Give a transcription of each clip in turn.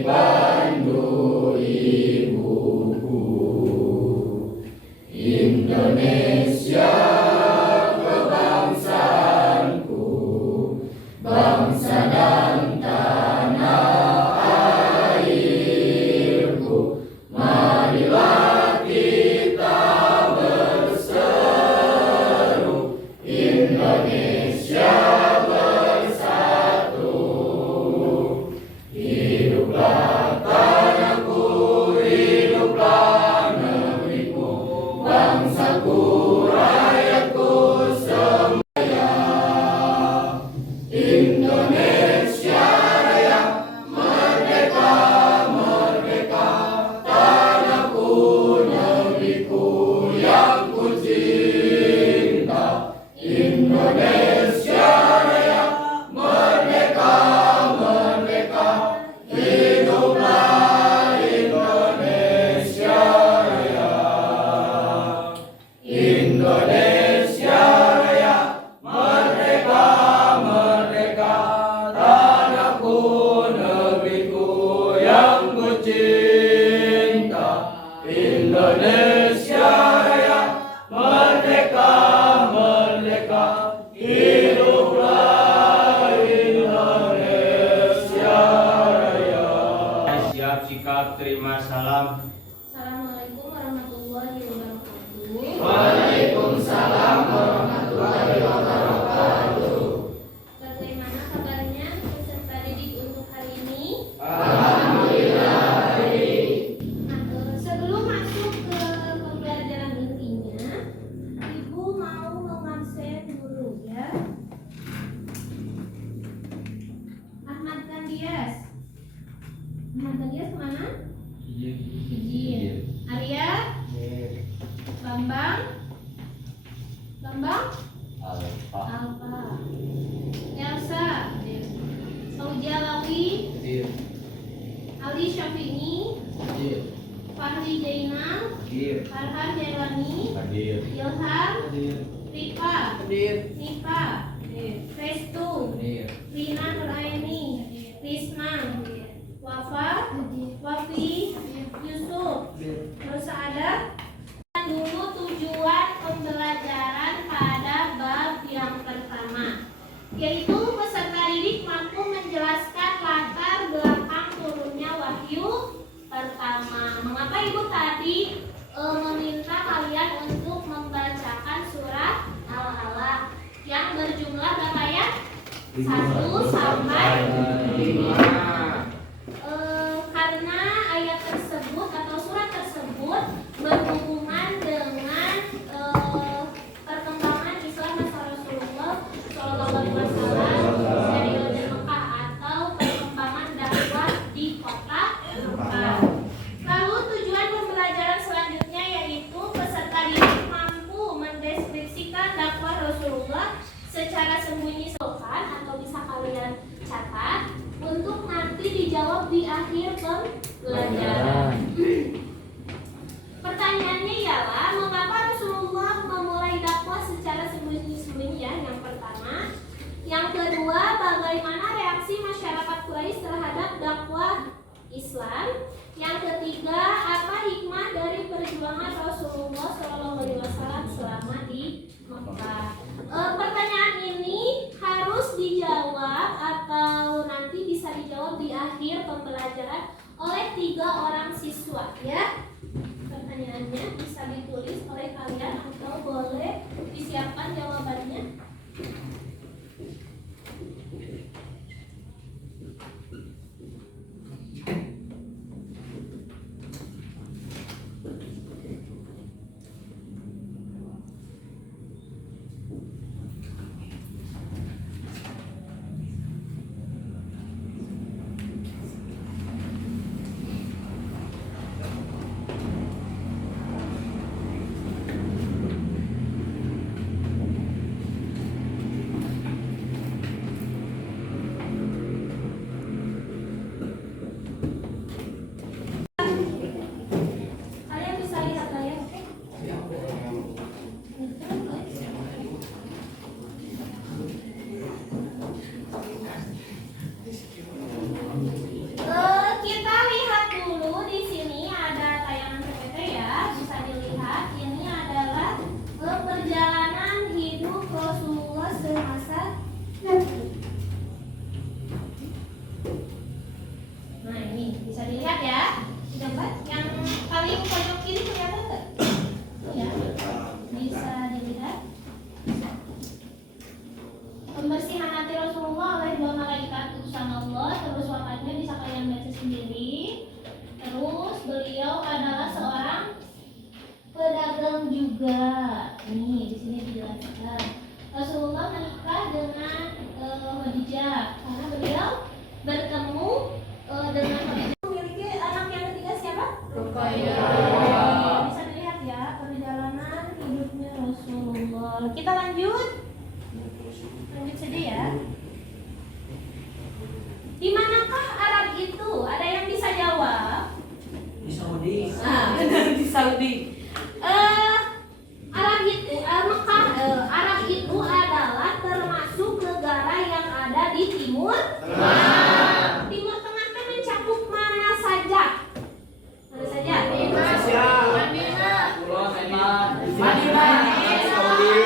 Pandu ibuku, Indonesia kebangsaanku, bangsa dan tanah airku. Marilah kita berseru, Indonesia bersatu. Hiduplah tanahku, hiduplah negeriku, bangsaku, rakyatku semuanya. Indonesia Raya, merdeka, merdeka, tanahku, negeriku yang ku cinta. Indonesia Raya, merdeka, merdeka, hiduplah Indonesia Raya. Indonesia Raya, merdeka, merdeka, tanahku, negeriku yang ku cinta. Indonesia Raya, merdeka, merdeka, hiduplah Indonesia Raya. Siap sikap terima salam. Assalamualaikum warahmatullahi wabarakatuh. Waalaikumsalam warahmatullahi wabarakatuh. Bagaimana kabarnya peserta didik untuk hari ini? Alhamdulillah baik. Sebelum masuk ke pembelajaran intinya, Ibu mau mengabsen dulu ya. Ahmad Gandias. Ahmad Gandias kemana? Izin. Arya. Bambang. Bambang. Alfa. Elsa. Fauzia Lawi. Ali Syafi'i. Fahri Jainal. Farhan Jailani. Ilham. Rifa. Nifa. Restu. Rina Nuraini. Risma. Wafa. Wafi. Yusuf. Rosa Ada. Dulu tujuan pembelajaran pada bab yang pertama, yaitu peserta didik mampu menjelaskan latar belakang turunnya wahyu pertama. Mengapa Ibu tadi meminta kalian untuk membacakan surat Al-Alaq yang berjumlah berapa ayat? 1 sampai 5. Karena ayat tersebut atau surat tersebut berhubungan dengan perkembangan Islam masa Rasulullah SAW dari Mekah atau perkembangan dakwah di kota Mekah. Lalu tujuan pembelajaran selanjutnya yaitu peserta didik mampu mendeskripsikan dakwah Rasulullah secara sembunyi atau bisa kalian catat untuk nanti dijawab di akhir pembelajaran. Pertanyaannya ialah mengapa Rasulullah memulai dakwah secara sembunyi-sembunyi ya, yang pertama. Yang kedua, bagaimana reaksi masyarakat Quraisy terhadap dakwah Islam. Yang ketiga, apa hikmah dari perjuangan Rasulullah SAW selama di Mekah. Pertanyaan ini harus dijawab atau nanti bisa dijawab di akhir pembelajaran oleh 3 orang siswa ya. Pertanyaannya bisa ditulis oleh kalian atau boleh disiapkan jawabannya. lihat yang paling pojok kiri kelihatan nggak? Ya, bisa dilihat. Pembersihan hati Rasulullah oleh dua malaikat utusan Allah, terus wafatnya bisa kalian baca sendiri. Terus beliau adalah seorang pedagang juga. Nih di sini dijelaskan. Rasulullah menikah dengan Khadijah karena beliau bertemu dengan Khadijah. Memiliki anak yang ketiga siapa? Bisa dilihat ya perjalanan hidupnya Rasulullah. Kita lanjut saja ya. Di manakah Arab itu? Ada yang bisa jawab? Di Saudi. Benar, di Saudi. Arab itu Mekah. Arab itu adalah termasuk negara yang ada di Timur Tengah. Timur Tengah kan mencakup mana saja? Mana saja? Indonesia. Pulau Taiwan. Madinah. Saudi.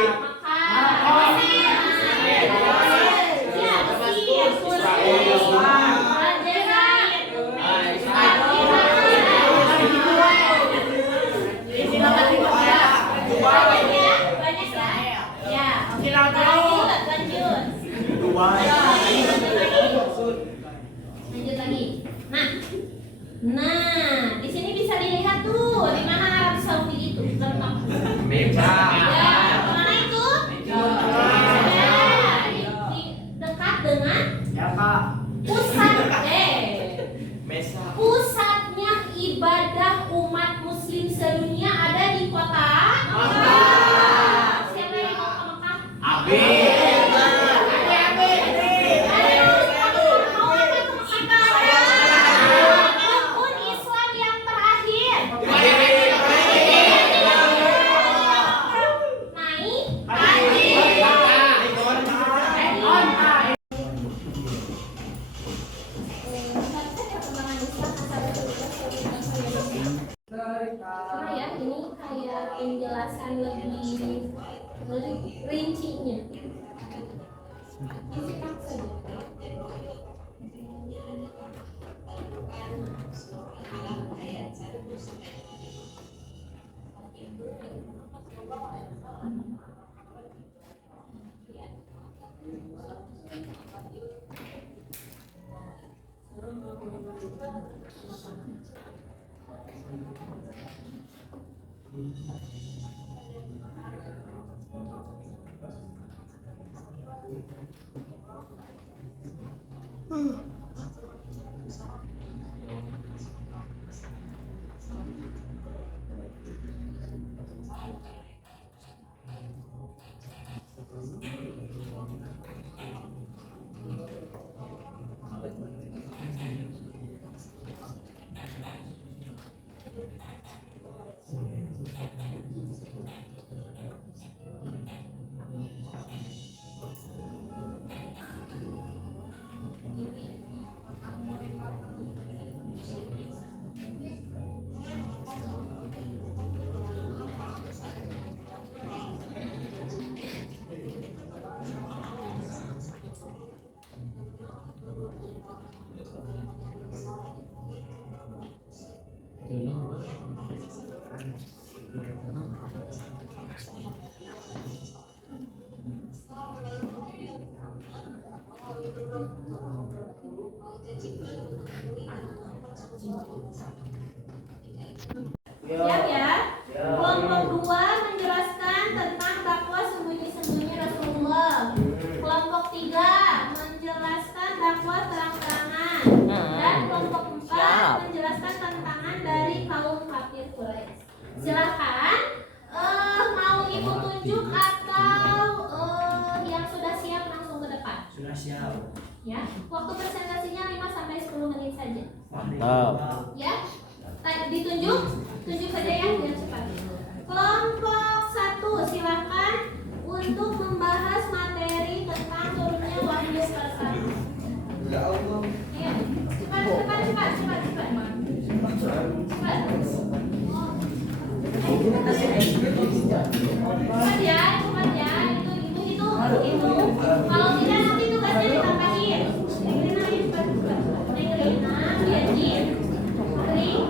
Lanjut lagi. Nah, di sini bisa dilihat tuh di mana Arab Saudi itu letak. Ya, mana itu? Ya, di dekat dengan pusatnya ibadah umat Muslim sedunia ada di kota Mekah. Siapa yang mau ke Mekah? Penjelasan lebih rincinya. Siap ya? Kelompok 2 menjelaskan tentang dakwah sembunyi-sembunyi Rasulullah. Kelompok 3 menjelaskan dakwah terang-terangan. Dan kelompok 4 menjelaskan tantangan dari kaum kafir Quraisy. Silakan mau ibu tunjuk atau yang sudah siap langsung ke depan. Sudah siap. Ya, waktu presentasinya 5 sampai 10 menit saja. Mantap. Ya, ditunjuk, tunjuk saja ya biar cepat. Kelompok 1 silakan untuk membahas materi tentang turunnya wahyu pertama. Ya Allah. Iya, cepat. Cepat ya, itu. Kalau tidak nanti tugasnya ditambahin. Yang Rina, liatin. Kering.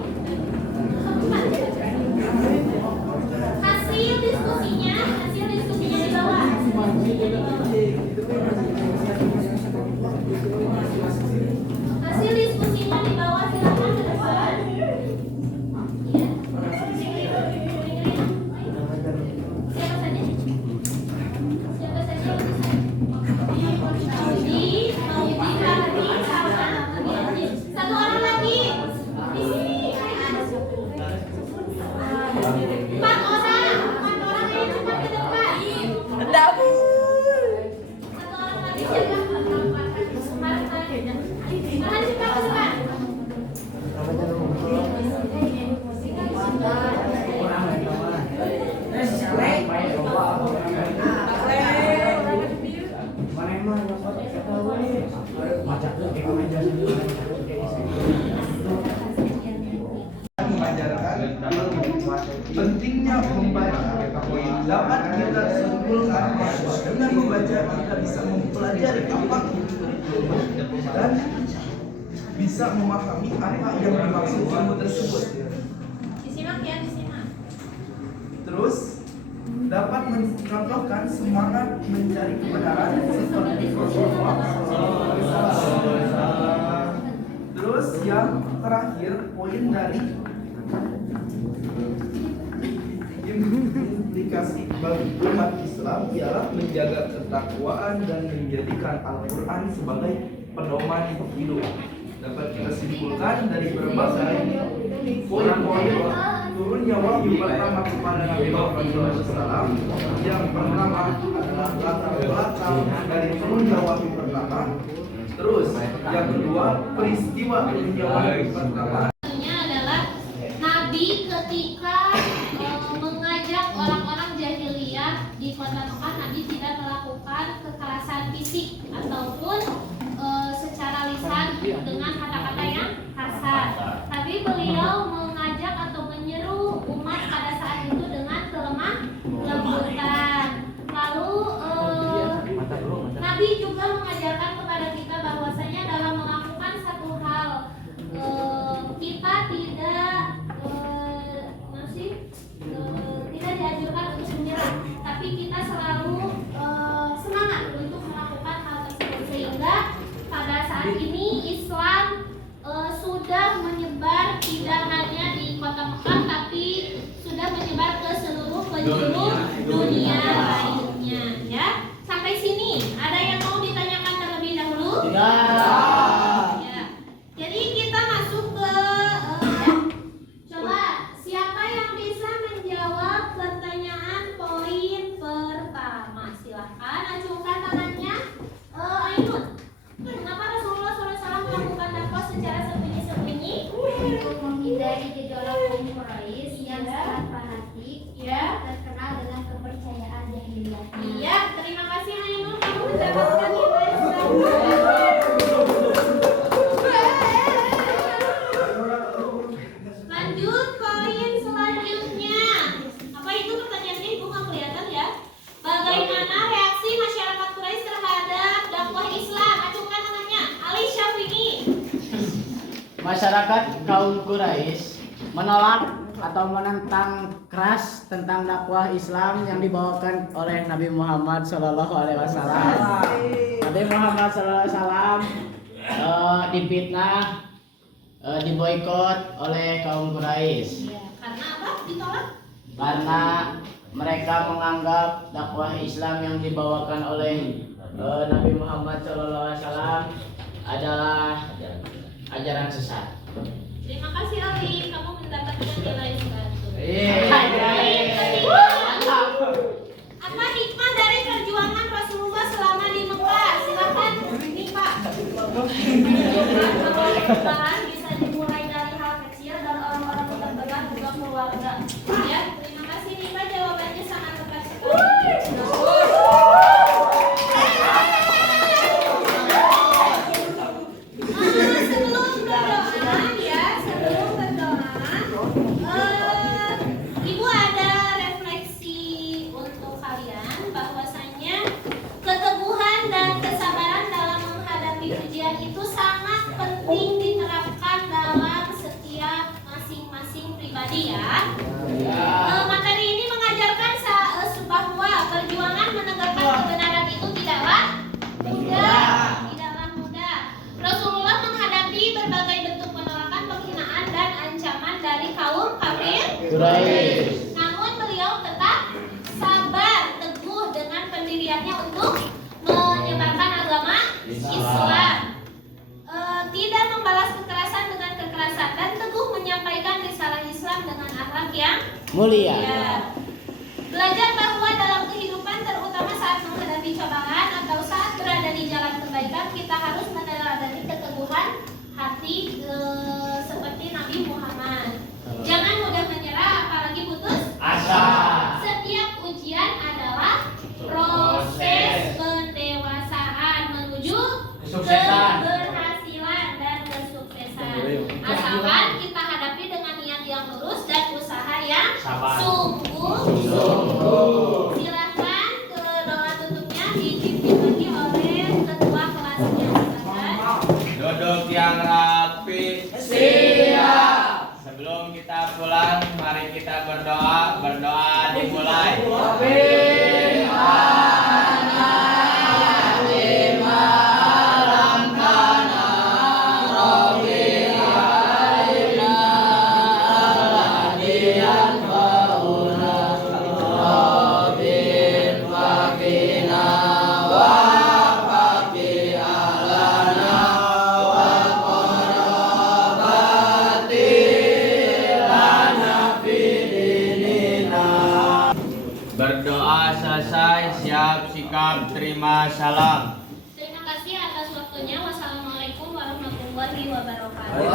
pentingnya membaca dapat kita simpulkan bahwa dengan membaca kita bisa mempelajari apa dan bisa memahami apa yang dimaksud ilmu tersebut. Disimak ya, disimak. Terus dapat mencontohkan semangat mencari kebenaran seperti Rasulullah SAW. Terus yang terakhir poin dari implikasi bagi umat Islam ialah menjaga ketakwaan dan menjadikan Al-Quran sebagai pedoman hidup. Dapat kita simpulkan dari berbagai poin-poin turunnya wahyu pertama kepada Nabi Muhammad SAW. Yang pertama adalah latar belakang dari turunnya wahyu pertama. Terus yang kedua peristiwa turunnya wahyu pertama. Adalah Nabi ketika mengajak orang-orang jahiliyah di kota Mekah, Nabi tidak melakukan kekerasan fisik ataupun secara lisan dengan kata-kata yang kasar. Tapi beliau mengajak atau menyeru umat pada saat itu dengan kelemah lembutan. Lalu Nabi juga mengajarkan kepada kita bahwasanya dalam melakukan satu hal kita tidak tidak dianjurkan untuk menyerah, tapi kita selalu semangat untuk melakukan hal tersebut, sehingga pada saat ini Islam sudah menyebar tidak hanya di kota Mekah, tapi sudah menyebar ke seluruh penjuru dunia lainnya. Ya, sampai sini ada yang mau ditanyakan terlebih dahulu? Tidak. Ya. Jadi kita masuk ke coba siapa yang bisa menjawab pertanyaan poin pertama? Silahkan acungkan tangannya. Ainun, kenapa Rasulullah SAW melakukan dakwah secara sembunyi-sembunyi? Untuk menghindari gejolak kaum Quraisy yang sangat fanatik, terkenal dengan kepercayaan jahiliyah. Iya, terima kasih Ainun, kamu mendapatkan nilai 100. Lanjut poin selanjutnya. Apa itu pertanyaannya? Ibu nggak kelihatan ya. Bagaimana reaksi masyarakat Quraisy terhadap dakwah Islam? Acungkan tangannya. Ali Syafini. Masyarakat kaum Quraisy menolak atau menentang keras tentang dakwah Islam yang dibawakan oleh Nabi Muhammad SAW. Nabi Muhammad SAW difitnah, diboikot oleh kaum Quraisy. Karena apa? Ditolak? Karena mereka menganggap dakwah Islam yang dibawakan oleh Nabi Muhammad SAW adalah ajaran sesat. Terima kasih Ali, kamu mendapatkan nilai 100. Apa hikmah dari perjuangan Rasulullah selama di Mekah? Silakan nih Pak. Perjuangan bisa dimulai dari hal kecil dan orang-orang terdekat juga keluarga. Ya, terima kasih nih Pak, jawabannya sangat tepat sekali. Sebelum berdoa, Ibu ada refleksi untuk kalian bahwasanya keteguhan dan kesabaran dalam menghadapi ujian itu sangat penting diterapkan dalam setiap masing-masing pribadi ya. Materi ini mengajarkan bahwa perjuangan menegakkan kebenaran itu tidaklah mudah. Rasulullah menghadapi berbagai bentuk penolakan, penghinaan dan ancaman dari kaum kafir Quraisy. Namun beliau tetap sabar, teguh dengan pendiriannya untuk menyebarkan agama Islam. Tidak membalas kekerasan dengan kekerasan dan teguh menyampaikan risalah Islam dengan akhlak yang Mulia. Belajar bahwa dalam kehidupan terutama saat menghadapi cobaan atau saat berada di jalan kebaikan, kita harus meneladani keteguhan hati seperti Nabi Muhammad. Jangan mudah menyerah apalagi putus Asa. Setiap ujian adalah proses pendewasaan menuju Kesuksesan. keberhasilan dan kesuksesan. Asalkan kita hadapi dengan niat yang lurus dan usaha yang Sungguh. Silakan ke doa tutupnya dipimpin lagi oleh ketua kelasnya. Silakan. Duduk yang rapi. Siap. Sebelum kita pulang, mari kita berdoa. Berdoa dimulai. Berdoa selesai, siap sikap terima salam. Terima kasih atas waktunya. Wassalamualaikum warahmatullahi wabarakatuh.